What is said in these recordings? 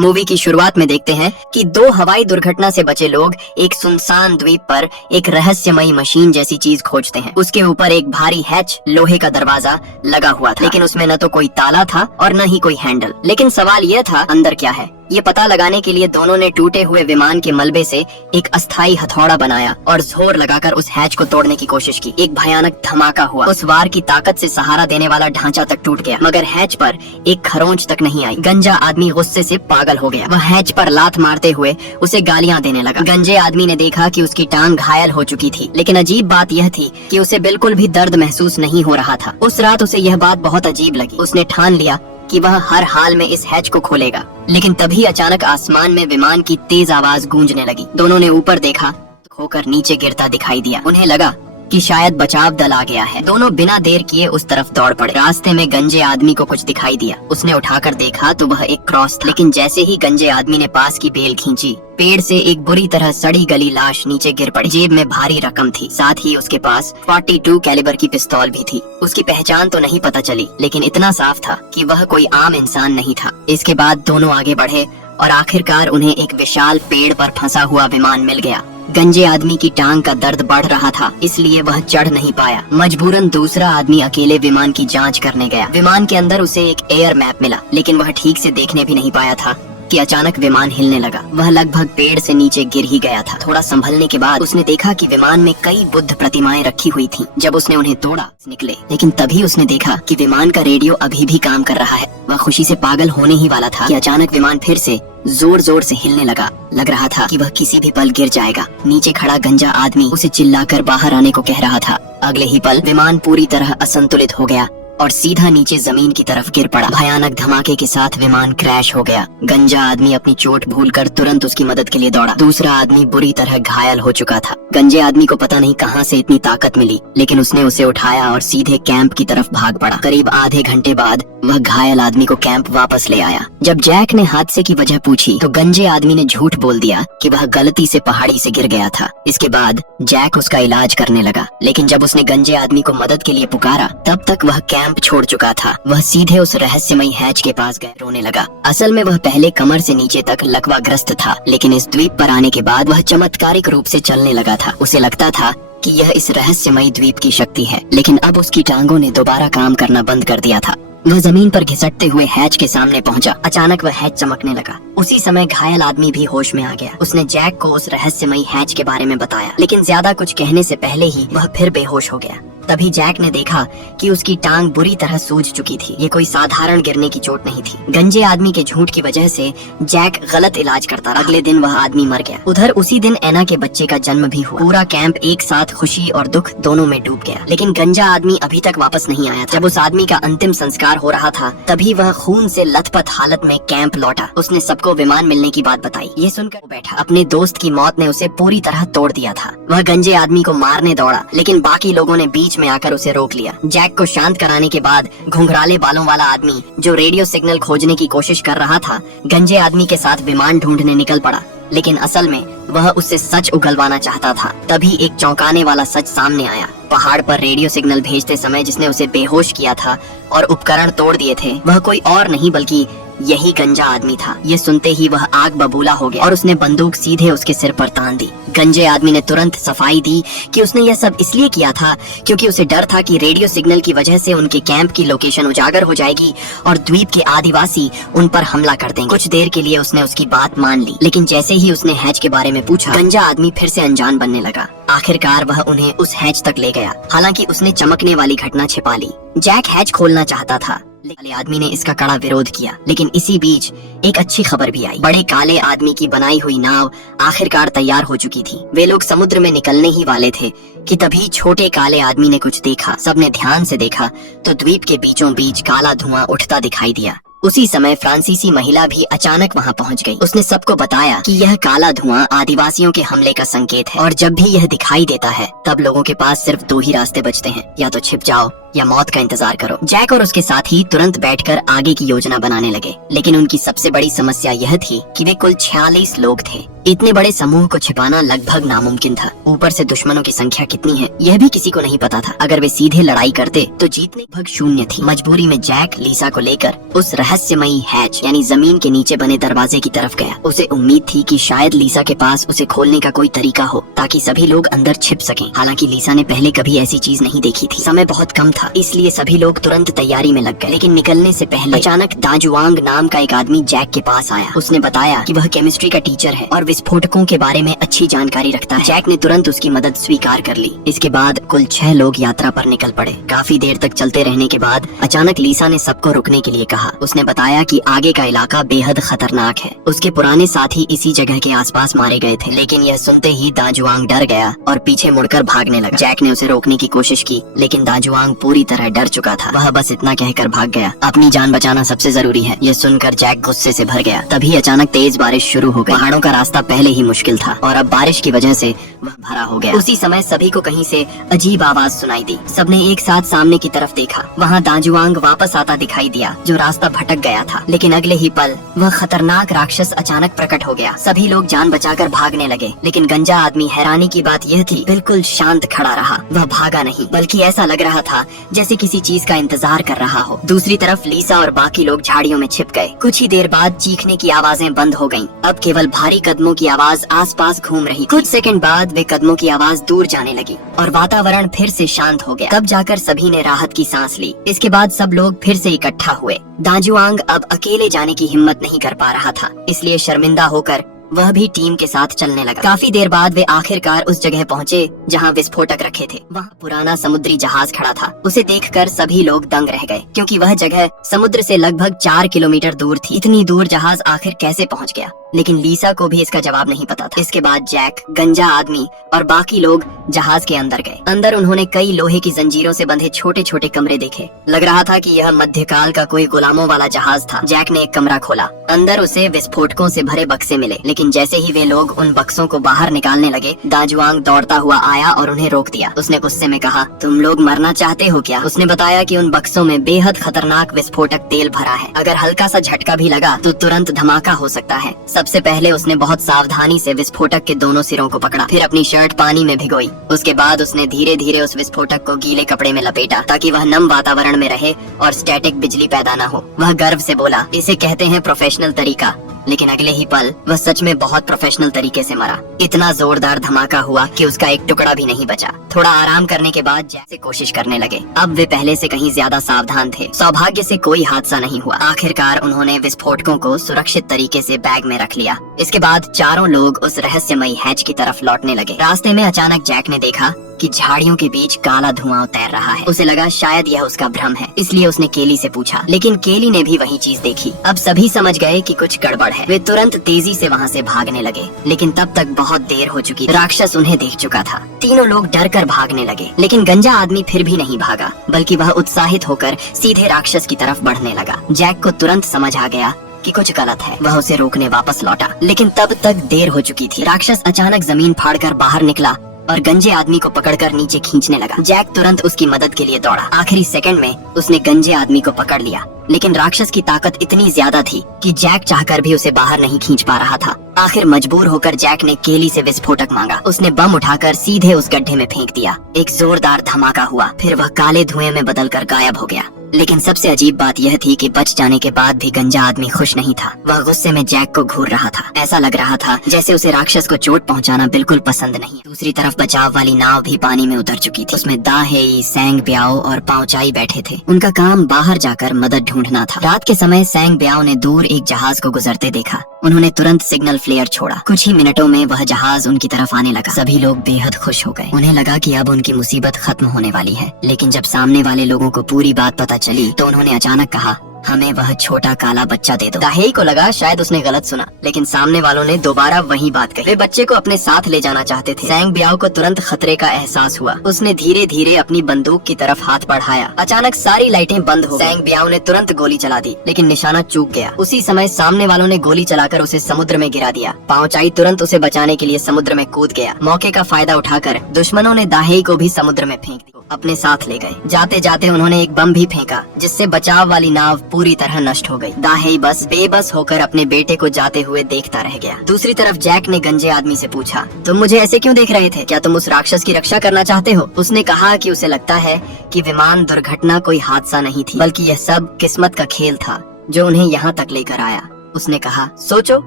Movie की शुरुआत में देखते हैं कि दो हवाई दुर्घटना से बचे लोग एक सुनसान द्वीप पर एक रहस्यमयी मशीन जैसी चीज खोजते हैं। उसके ऊपर एक भारी हैच लोहे का दरवाजा लगा हुआ था, लेकिन उसमें न तो कोई ताला था और न ही कोई हैंडल। लेकिन सवाल यह था, अंदर क्या है? ये पता लगाने के लिए दोनों ने टूटे हुए विमान के मलबे से एक अस्थायी हथौड़ा बनाया और जोर लगाकर उस हैच को तोड़ने की कोशिश की। एक भयानक धमाका हुआ। उस वार की ताकत से सहारा देने वाला ढांचा तक टूट गया, मगर हैच पर एक खरोंच तक नहीं आई। गंजा आदमी गुस्से से पागल हो गया। वह हैच पर लात मारते हुए उसे गालियां देने लगा। गंजे आदमी ने देखा कि उसकी टांग घायल हो चुकी थी, लेकिन अजीब बात यह थी कि उसे बिल्कुल भी दर्द महसूस नहीं हो रहा था। उस रात उसे यह बात बहुत अजीब लगी। उसने ठान लिया कि वह हर हाल में इस हैच को खोलेगा। लेकिन तभी अचानक आसमान में विमान की तेज आवाज गूंजने लगी। दोनों ने ऊपर देखा, खोकर नीचे गिरता दिखाई दिया। उन्हें लगा कि शायद बचाव दल आ गया है। दोनों बिना देर किए उस तरफ दौड़ पड़े। रास्ते में गंजे आदमी को कुछ दिखाई दिया। उसने उठाकर देखा तो वह एक क्रॉस था, लेकिन जैसे ही गंजे आदमी ने पास की बेल खींची, पेड़ से एक बुरी तरह सड़ी गली लाश नीचे गिर पड़ी। जेब में भारी रकम थी, साथ ही उसके पास 42 कैलिबर की पिस्तौल भी थी। उसकी पहचान तो नहीं पता चली, लेकिन इतना साफ था कि वह कोई आम इंसान नहीं था। इसके बाद दोनों आगे बढ़े और आखिरकार उन्हें एक विशाल पेड़ पर फंसा हुआ विमान मिल गया। गंजे आदमी की टांग का दर्द बढ़ रहा था, इसलिए वह चढ़ नहीं पाया। मजबूरन दूसरा आदमी अकेले विमान की जांच करने गया। विमान के अंदर उसे एक एयर मैप मिला, लेकिन वह ठीक से देखने भी नहीं पाया था कि अचानक विमान हिलने लगा। वह लगभग पेड़ से नीचे गिर ही गया था। थोड़ा संभलने के बाद उसने देखा कि विमान में कई बुद्ध प्रतिमाएं रखी हुई थीं। जब उसने उन्हें तोड़ा निकले, लेकिन तभी उसने देखा कि विमान का रेडियो अभी भी काम कर रहा है। वह खुशी से पागल होने ही वाला था कि अचानक विमान फिर से जोर जोर से हिलने लगा। लग रहा था कि वह किसी भी पल गिर जाएगा। नीचे खड़ा गंजा आदमी उसे चिल्लाकर बाहर आने को कह रहा था। अगले ही पल विमान पूरी तरह असंतुलित हो गया और सीधा नीचे जमीन की तरफ गिर पड़ा। भयानक धमाके के साथ विमान क्रैश हो गया। गंजा आदमी अपनी चोट भूलकर तुरंत उसकी मदद के लिए दौड़ा। दूसरा आदमी बुरी तरह घायल हो चुका था। गंजे आदमी को पता नहीं कहां से इतनी ताकत मिली, लेकिन उसने उसे उठाया और सीधे कैंप की तरफ भाग पड़ा। करीब आधे घंटे बाद वह घायल आदमी को कैंप वापस ले आया। जब जैक ने हादसे की वजह पूछी तो गंजे आदमी ने झूठ बोल दिया कि वह गलती से पहाड़ी से गिर गया था। इसके बाद जैक उसका इलाज करने लगा, लेकिन जब उसने गंजे आदमी को मदद के लिए पुकारा तब तक वह कैंप छोड़ चुका था। वह सीधे उस रहस्यमयी हैच के पास गए, रोने लगा। असल में वह पहले कमर से नीचे तक लकवाग्रस्त था, लेकिन इस द्वीप पर आने के बाद वह चमत्कारिक रूप से चलने लगा था। उसे लगता था कि यह इस रहस्यमयी द्वीप की शक्ति है, लेकिन अब उसकी टांगों ने दोबारा काम करना बंद कर दिया था। वह जमीन पर घिसटते हुए हैच के सामने पहुंचा। अचानक वह हैच चमकने लगा। उसी समय घायल आदमी भी होश में आ गया। उसने जैक को उस रहस्यमयी हैच के बारे में बताया, लेकिन ज्यादा कुछ कहने से पहले ही वह फिर बेहोश हो गया। तभी जैक ने देखा कि उसकी टांग बुरी तरह सूज चुकी थी। ये कोई साधारण गिरने की चोट नहीं थी। गंजे आदमी के झूठ की वजह से जैक गलत इलाज करता रहा। अगले दिन वह आदमी मर गया। उधर उसी दिन एना के बच्चे का जन्म भी हुआ। पूरा कैंप एक साथ खुशी और दुख दोनों में डूब गया, लेकिन गंजा आदमी अभी तक वापस नहीं आया था। जब उस आदमी का अंतिम संस्कार हो रहा था तभी वह खून से लथपथ हालत में कैंप लौटा। उसने सबको विमान मिलने की बात बताई। ये सुनकर वो बैठा। अपने दोस्त की मौत ने उसे पूरी तरह तोड़ दिया था। वह गंजे आदमी को मारने दौड़ा, लेकिन बाकी लोगों ने बीच में आकर उसे रोक लिया। जैक को शांत कराने के बाद घुंघराले बालों वाला आदमी जो रेडियो सिग्नल खोजने की कोशिश कर रहा था, गंजे आदमी के साथ विमान ढूंढने निकल पड़ा। लेकिन असल में वह उससे सच उगलवाना चाहता था। तभी एक चौंकाने वाला सच सामने आया। पहाड़ पर रेडियो सिग्नल भेजते समय जिसने उसे बेहोश किया था और उपकरण तोड़ दिए थे, वह कोई और नहीं बल्कि यही गंजा आदमी था। ये सुनते ही वह आग बबूला हो गया और उसने बंदूक सीधे उसके सिर पर तान दी। गंजे आदमी ने तुरंत सफाई दी कि उसने यह सब इसलिए किया था क्योंकि उसे डर था कि रेडियो सिग्नल की वजह से उनके कैंप की लोकेशन उजागर हो जाएगी और द्वीप के आदिवासी उन पर हमला कर देंगे। कुछ देर के लिए उसने उसकी बात मान ली, लेकिन जैसे ही उसने हैच के बारे में पूछा, गंजा आदमी फिर से अनजान बनने लगा। आखिरकार वह उन्हें उस हैच तक ले गया। हालांकि उसने चमकने वाली घटना छिपा ली। जैक हैच खोलना चाहता था, काले आदमी ने इसका कड़ा विरोध किया। लेकिन इसी बीच एक अच्छी खबर भी आई। बड़े काले आदमी की बनाई हुई नाव आखिरकार तैयार हो चुकी थी। वे लोग समुद्र में निकलने ही वाले थे कि तभी छोटे काले आदमी ने कुछ देखा। सबने ध्यान से देखा तो द्वीप के बीचों बीच काला धुआं उठता दिखाई दिया। उसी समय फ्रांसीसी महिला भी अचानक वहां पहुंच गई। उसने सबको बताया कि यह काला धुआं आदिवासियों के हमले का संकेत है और जब भी यह दिखाई देता है तब लोगों के पास सिर्फ दो ही रास्ते बचते हैं, या तो छिप जाओ या मौत का इंतजार करो। जैक और उसके साथी तुरंत बैठकर आगे की योजना बनाने लगे, लेकिन उनकी सबसे बड़ी समस्या यह थी कि वे कुल 46 लोग थे। इतने बड़े समूह को छिपाना लगभग नामुमकिन था। ऊपर से दुश्मनों की संख्या कितनी है यह भी किसी को नहीं पता था। अगर वे सीधे लड़ाई करते तो जीतने लगभग शून्य थी। मजबूरी में जैक लीसा को लेकर उस रहस्यमयी हैच यानी जमीन के नीचे बने दरवाजे की तरफ गया। उसे उम्मीद थी कि शायद लीसा के पास उसे खोलने का कोई तरीका हो ताकि सभी लोग अंदर छिप सकें। हालांकि लीसा ने पहले कभी ऐसी चीज नहीं देखी थी। समय बहुत कम था, इसलिए सभी लोग तुरंत तैयारी में लग गए। लेकिन निकलने से पहले अचानक दाजुआंग नाम का एक आदमी जैक के पास आया। उसने बताया कि वह केमिस्ट्री का टीचर है और विस्फोटकों के बारे में अच्छी जानकारी रखता है। जैक ने तुरंत उसकी मदद स्वीकार कर ली। इसके बाद कुल 6 लोग यात्रा पर निकल पड़े। काफी देर तक चलते रहने के बाद अचानक लीसा ने सबको रुकने के लिए कहा। उसने बताया कि आगे का इलाका बेहद खतरनाक है। उसके पुराने साथी इसी जगह के आसपास मारे गए थे। लेकिन यह सुनते ही दाजुआंग डर गया और पीछे मुड़कर भागने लगा। जैक ने उसे रोकने की कोशिश की, लेकिन दाजुआंग पूरी तरह डर चुका था। वह बस इतना कहकर भाग गया, अपनी जान बचाना सबसे जरूरी है। यह सुनकर जैक गुस्से से भर गया। तभी अचानक तेज बारिश शुरू हो गई। पहाड़ों का रास्ता पहले ही मुश्किल था और अब बारिश की वजह से वह भरा हो गया। उसी समय सभी को कहीं से अजीब आवाज सुनाई दी। सबने एक साथ सामने की तरफ देखा। वहाँ दाजुआंग वापस आता दिखाई दिया जो रास्ता भटक गया था। लेकिन अगले ही पल वह खतरनाक राक्षस अचानक प्रकट हो गया। सभी लोग जान बचाकर भागने लगे, लेकिन गंजा आदमी, हैरानी की बात यह थी, बिल्कुल शांत खड़ा रहा। वह भागा नहीं, बल्कि ऐसा लग रहा था जैसे किसी चीज का इंतजार कर रहा हो। दूसरी तरफ लीसा और बाकी लोग झाड़ियों में छिप गए। कुछ ही देर बाद चीखने की आवाजें बंद हो गईं। अब केवल भारी कदमों की आवाज आसपास घूम रही। कुछ सेकंड बाद वे कदमों की आवाज दूर जाने लगी और वातावरण फिर से शांत हो गया। तब जाकर सभी ने राहत की सांस ली। इसके बाद सब लोग फिर से इकट्ठा हुए। दाजुआंग अब अकेले जाने की हिम्मत नहीं कर पा रहा था, इसलिए शर्मिंदा होकर वह भी टीम के साथ चलने लगा। काफी देर बाद वे आखिरकार उस जगह पहुँचे जहाँ विस्फोटक रखे थे। वहाँ पुराना समुद्री जहाज खड़ा था। उसे देखकर सभी लोग दंग रह गए, क्योंकि वह जगह समुद्र से लगभग 4 किलोमीटर दूर थी। इतनी दूर जहाज आखिर कैसे पहुँच गया? लेकिन लीसा को भी इसका जवाब नहीं पता था। इसके बाद जैक, गंजा आदमी और बाकी लोग जहाज के अंदर गए। अंदर उन्होंने कई लोहे की जंजीरों से बंधे छोटे छोटे कमरे देखे। लग रहा था कि यह मध्यकाल का कोई गुलामों वाला जहाज था। जैक ने एक कमरा खोला। अंदर उसे विस्फोटकों से भरे बक्से मिले, लेकिन जैसे ही वे लोग उन बक्सों को बाहर निकालने लगे, दाजुआंग दौड़ता हुआ आया और उन्हें रोक दिया। उसने गुस्से में कहा, तुम लोग मरना चाहते हो क्या? उसने बताया कि उन बक्सों में बेहद खतरनाक विस्फोटक तेल भरा है। अगर हल्का सा झटका भी लगा तो तुरंत धमाका हो सकता है। सबसे पहले उसने बहुत सावधानी से विस्फोटक के दोनों सिरों को पकड़ा, फिर अपनी शर्ट पानी में भिगोई। उसके बाद उसने धीरे धीरे उस विस्फोटक को गीले कपड़े में लपेटा ताकि वह नम वातावरण में रहे और स्टैटिक बिजली पैदा न हो। वह गर्व से बोला, इसे कहते हैं प्रोफेशनल तरीका। लेकिन अगले ही पल वह सच में बहुत प्रोफेशनल तरीके से मरा। इतना जोरदार धमाका हुआ कि उसका एक टुकड़ा भी नहीं बचा। थोड़ा आराम करने के बाद जैसे कोशिश करने लगे। अब वे पहले से कहीं ज्यादा सावधान थे। सौभाग्य से कोई हादसा नहीं हुआ। आखिरकार उन्होंने विस्फोटकों को सुरक्षित तरीके से बैग में रख लिया। इसके बाद चारों लोग उस रहस्यमयी हैच की तरफ लौटने लगे। रास्ते में अचानक जैक ने देखा कि झाड़ियों के बीच काला धुआं तैर रहा है। उसे लगा शायद यह उसका भ्रम है, इसलिए उसने केली से पूछा। लेकिन केली ने भी वही चीज देखी। अब सभी समझ गए कि कुछ गड़बड़ है। वे तुरंत तेजी से वहाँ से भागने लगे, लेकिन तब तक बहुत देर हो चुकी। राक्षस उन्हें देख चुका था। तीनों लोग डर कर भागने लगे, लेकिन गंजा आदमी फिर भी नहीं भागा, बल्कि वह उत्साहित होकर सीधे राक्षस की तरफ बढ़ने लगा। जैक को तुरंत समझ आ गया कि कुछ गलत है। वह उसे रोकने वापस लौटा, लेकिन तब तक देर हो चुकी थी। राक्षस अचानक जमीन फाड़कर बाहर निकला और गंजे आदमी को पकड़कर नीचे खींचने लगा। जैक तुरंत उसकी मदद के लिए दौड़ा। आखिरी सेकंड में उसने गंजे आदमी को पकड़ लिया, लेकिन राक्षस की ताकत इतनी ज्यादा थी कि जैक चाहकर भी उसे बाहर नहीं खींच पा रहा था। आखिर मजबूर होकर जैक ने केली से विस्फोटक मांगा। उसने बम उठाकर सीधे उस गड्ढे में फेंक दिया। एक जोरदार धमाका हुआ, फिर वह काले धुएं में बदलकर गायब हो गया। लेकिन सबसे अजीब बात यह थी कि बच जाने के बाद भी गंजा आदमी खुश नहीं था। वह गुस्से में जैक को घूर रहा था। ऐसा लग रहा था जैसे उसे राक्षस को चोट पहुंचाना बिल्कुल पसंद नहीं। दूसरी तरफ बचाव वाली नाव भी पानी में उतर चुकी थी। उसमें दाहेई, सैंग ब्याओ और पांवचाई बैठे थे। उनका काम बाहर जाकर मदद ढूंढना था। रात के समय सैंग ब्याओ ने दूर एक जहाज को गुजरते देखा। उन्होंने तुरंत सिग्नल फ्लेयर छोड़ा। कुछ ही मिनटों में वह जहाज उनकी तरफ आने लगा। सभी लोग बेहद खुश हो गए। उन्हें लगा कि अब उनकी मुसीबत खत्म होने वाली है। लेकिन जब सामने वाले लोगों को पूरी बात पता चली तो उन्होंने अचानक कहा, हमें वह छोटा काला बच्चा दे दो। दाहेई को लगा शायद उसने गलत सुना, लेकिन सामने वालों ने दोबारा वही बात कही। वे बच्चे को अपने साथ ले जाना चाहते थे। जैंग बियाओ को तुरंत खतरे का एहसास हुआ। उसने धीरे धीरे अपनी बंदूक की तरफ हाथ बढ़ाया। अचानक सारी लाइटें बंद हो गईं। जैंग बियाओ ने तुरंत गोली चला दी, लेकिन निशाना चूक गया। उसी समय सामने वालों ने गोली चलाकर उसे समुद्र में गिरा दिया। पाओचाई तुरंत उसे बचाने के लिए समुद्र में कूद गया। मौके का फायदा उठाकर दुश्मनों ने दाहेई को भी समुद्र में फेंक दिया, अपने साथ ले गए। जाते जाते उन्होंने एक बम भी फेंका, जिससे बचाव वाली नाव पूरी तरह नष्ट हो गई। दाहेई बस बेबस होकर अपने बेटे को जाते हुए देखता रह गया। दूसरी तरफ जैक ने गंजे आदमी से पूछा, तुम मुझे ऐसे क्यों देख रहे थे? क्या तुम उस राक्षस की रक्षा करना चाहते हो? उसने कहा कि उसे लगता है कि विमान दुर्घटना कोई हादसा नहीं थी, बल्कि यह सब किस्मत का खेल था जो उन्हें यहाँ तक लेकर आया। उसने कहा, सोचो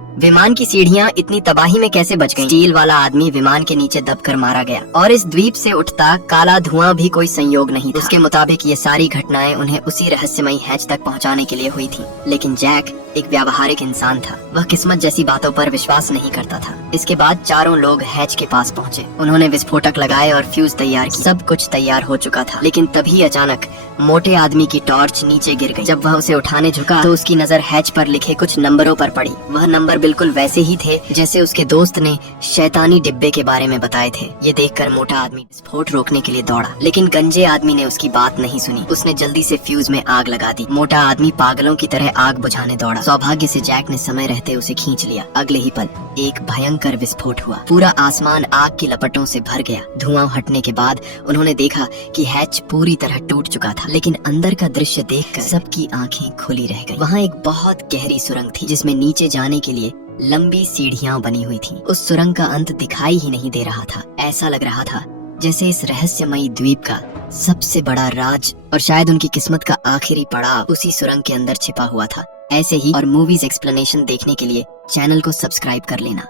विमान की सीढ़ियाँ इतनी तबाही में कैसे बच गईं? स्टील वाला आदमी विमान के नीचे दबकर मारा गया, और इस द्वीप से उठता काला धुआं भी कोई संयोग नहीं था। उसके मुताबिक ये सारी घटनाएं उन्हें उसी रहस्यमयी हैच तक पहुंचाने के लिए हुई थी। लेकिन जैक एक व्यावहारिक इंसान था। वह किस्मत जैसी बातों पर विश्वास नहीं करता था। इसके बाद चारों लोग हैच के पास पहुँचे। उन्होंने विस्फोटक लगाए और फ्यूज तैयार की। सब कुछ तैयार हो चुका था, लेकिन तभी अचानक मोटे आदमी की टॉर्च नीचे गिर गई। जब वह उसे उठाने झुका तो उसकी नजर हैच पर लिखे कुछ नंबरों पर पड़ी। वह नंबर बिल्कुल वैसे ही थे जैसे उसके दोस्त ने शैतानी डिब्बे के बारे में बताए थे। ये देखकर मोटा आदमी विस्फोट रोकने के लिए दौड़ा, लेकिन गंजे आदमी ने उसकी बात नहीं सुनी। उसने जल्दी से फ्यूज में आग लगा दी। मोटा आदमी पागलों की तरह आग बुझाने दौड़ा। सौभाग्य से जैक ने समय रहते उसे खींच लिया। अगले ही पल एक भयंकर विस्फोट हुआ। पूरा आसमान आग की लपटों से भर गया। धुआं हटने के बाद उन्होंने देखा कि हैच पूरी तरह टूट चुका था, लेकिन अंदर का दृश्य देखकर सबकी आंखें खुली रह गईं। वहाँ एक बहुत गहरी सुरंग थी, जिसमें नीचे जाने के लिए लंबी सीढ़ियां बनी हुई थीं। उस सुरंग का अंत दिखाई ही नहीं दे रहा था। ऐसा लग रहा था जैसे इस रहस्यमयी द्वीप का सबसे बड़ा राज और शायद उनकी किस्मत का आखिरी पड़ाव उसी सुरंग के अंदर छिपा हुआ था। ऐसे ही और मूवीज एक्सप्लेनेशन देखने के लिए चैनल को सब्सक्राइब कर लेना।